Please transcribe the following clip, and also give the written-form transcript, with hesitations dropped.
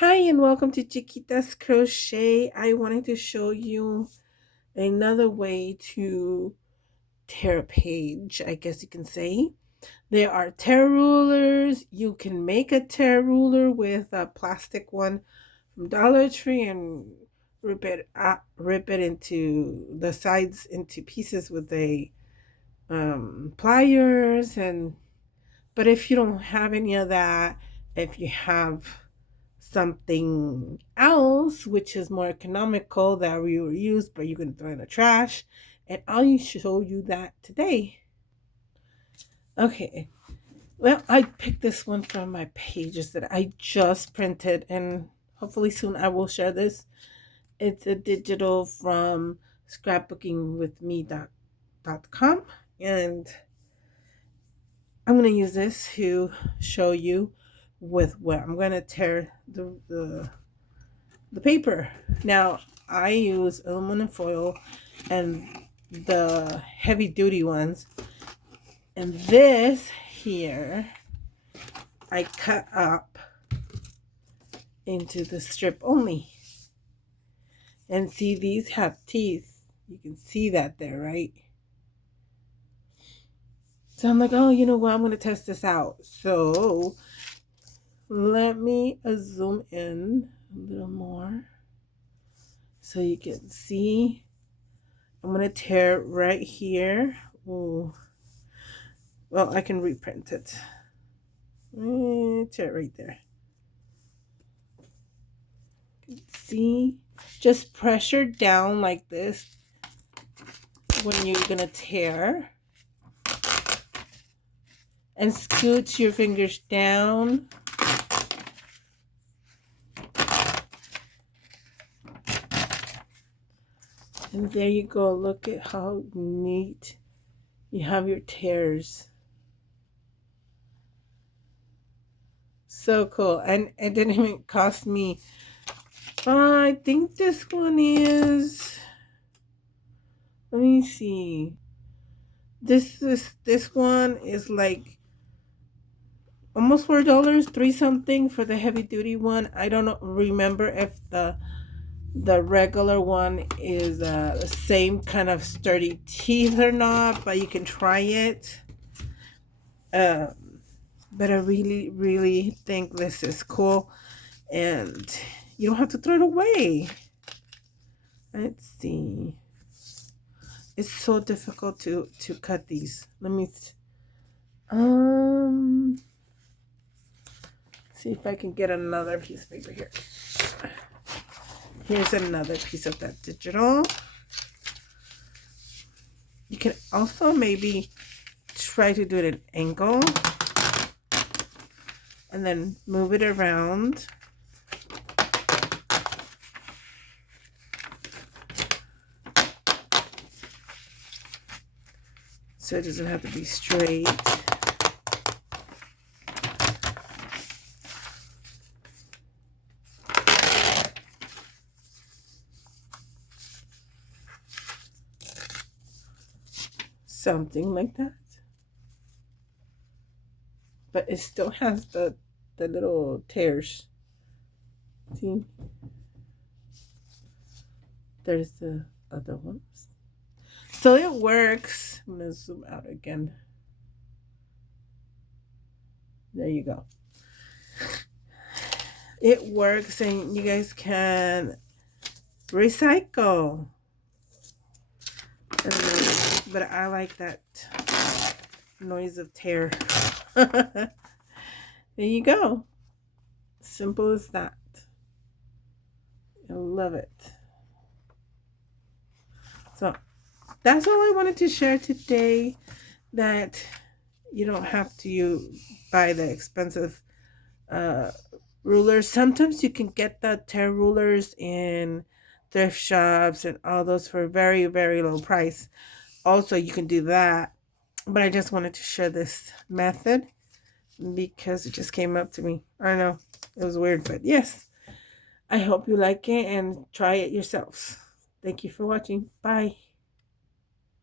Hi and welcome to Chiquita's Crochet. I wanted to show you another way to tear a page, I guess you can say. There are tear rulers. You can make a tear ruler with a plastic one from Dollar Tree and rip it into the sides into pieces with a pliers. And but if you don't have any of that, if you have something else which is more economical that we will use, but you're going to throw in the trash, and I'll show you that today. Okay, well, I picked this one from my pages that I just printed, and hopefully soon I will share this. It's a digital from scrapbookingwithme.com, and I'm going to use this to show you with what I'm going to tear the paper. Now, I use aluminum foil and the heavy duty ones. And this here, I cut up into the strip only. And see, these have teeth. You can see that there, right? So I'm like, oh, you know what? I'm going to test this out. So let me zoom in a little more so you can see. I'm going to tear right here. Ooh. Well, I can reprint it. Tear it right there. See? Just pressure down like this when you're going to tear. And scoot your fingers down. And there you go. Look at how neat you have your tears. So cool. And it didn't even cost me. I think this one is. Let me see. This one is like almost $4, three something for the heavy duty one. I don't remember if the regular one is the same kind of sturdy teeth or not, but you can try it. But I really think this is cool, and you don't have to throw it away. Let's see. It's so difficult to cut these. Let me see if I can get another piece of paper here. Here's another piece of that digital. You can also maybe try to do it at an angle and then move it around. So it doesn't have to be straight. Something like that. But it still has the little tears. See? There's the other ones. So it works. I'm going to zoom out again. There you go. It works, and you guys can recycle. But I like that noise of tear. There you go. Simple as that. I love it. So that's all I wanted to share today, that you don't have to buy the expensive rulers. Sometimes you can get the tear rulers in thrift shops and all those for a very low price. Also, you can do that, but I just wanted to share this method because it just came up to me. I know it was weird, but yes, I hope you like it and try it yourselves. Thank you for watching. Bye.